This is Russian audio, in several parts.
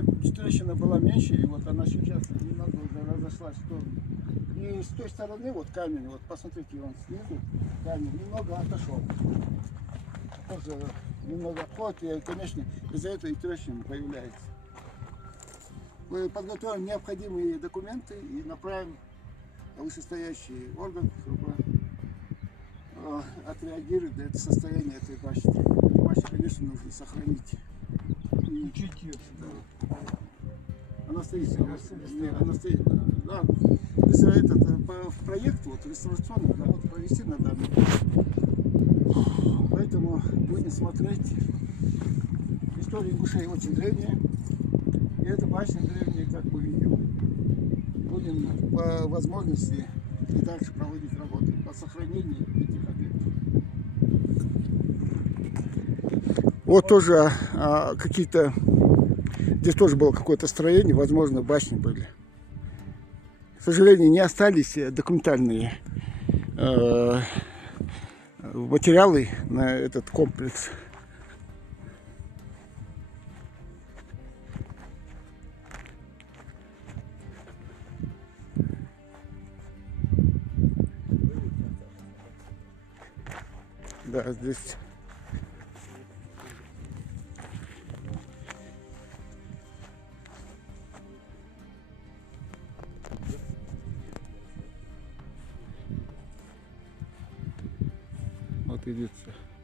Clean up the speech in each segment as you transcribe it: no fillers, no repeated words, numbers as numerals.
так трещина была меньше, и вот она сейчас немного уже разошлась в сторону. И с той стороны вот камень, вот посмотрите, он снизу камень немного отошел. Тоже немного отходит, и, конечно, из-за этого и трещина появляется. Мы подготовим необходимые документы и направим вышестоящий орган, чтобы отреагировать на это состояние этой башни. Эту башню, конечно, нужно сохранить. И чуть ее сюда. Она стоит, она стоит, да. Если этот проект вот, реставрационный, да, вот, провести на данный. Поэтому будем смотреть. История Ингушетии очень древняя. И эта башня древняя, как мы видим. Будем по возможности и дальше проводить работу по сохранению этих объектов. Вот тоже какие-то, здесь тоже было какое-то строение, возможно, башни были. К сожалению, не остались документальные материалы на этот комплекс. Да, здесь вот видите,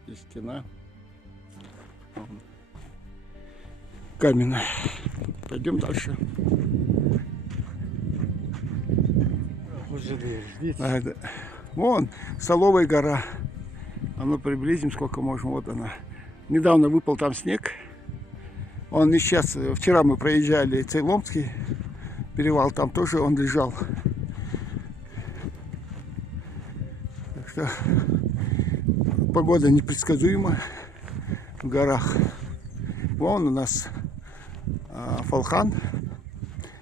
здесь стена каменная. Пойдем дальше. Вон Соловая гора. А ну приблизим сколько можем. Вот она. Недавно выпал там снег. Он и сейчас, вчера мы проезжали Цейломский перевал, там тоже он лежал. Так что погода непредсказуема в горах. Вон у нас Фалхан,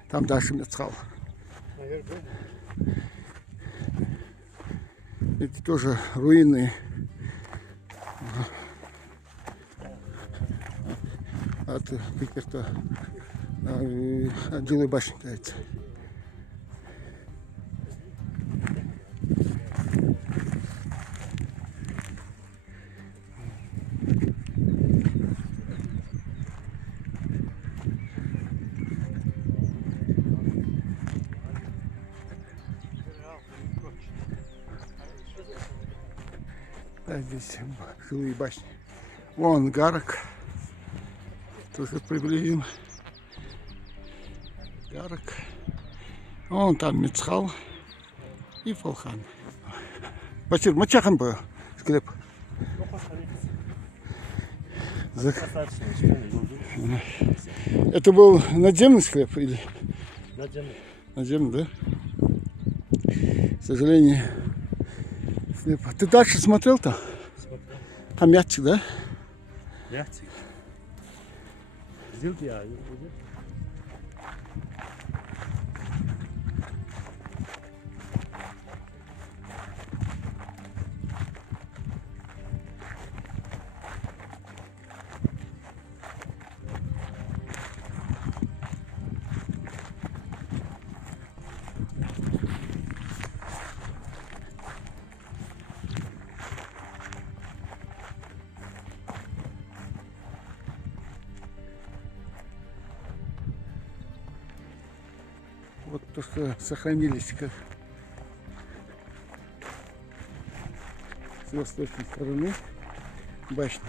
там дальше Мецхал. Эти тоже руины от каких-то от жилой башни, кажется. Да, здесь жилые башни. Вон Гарок. Тоже приблизим. Гарок. Вон там Мецхал и Фалхан. Бачир, мачахан был склеп. Это был надземный склеп или? Надземный. Надземный, да? К сожалению. Склеп. Ты дальше смотрел-то? Смотрел. Там мячик, да? Мячик. Зилки, а? Вот то, что сохранились как с восточной стороны башни.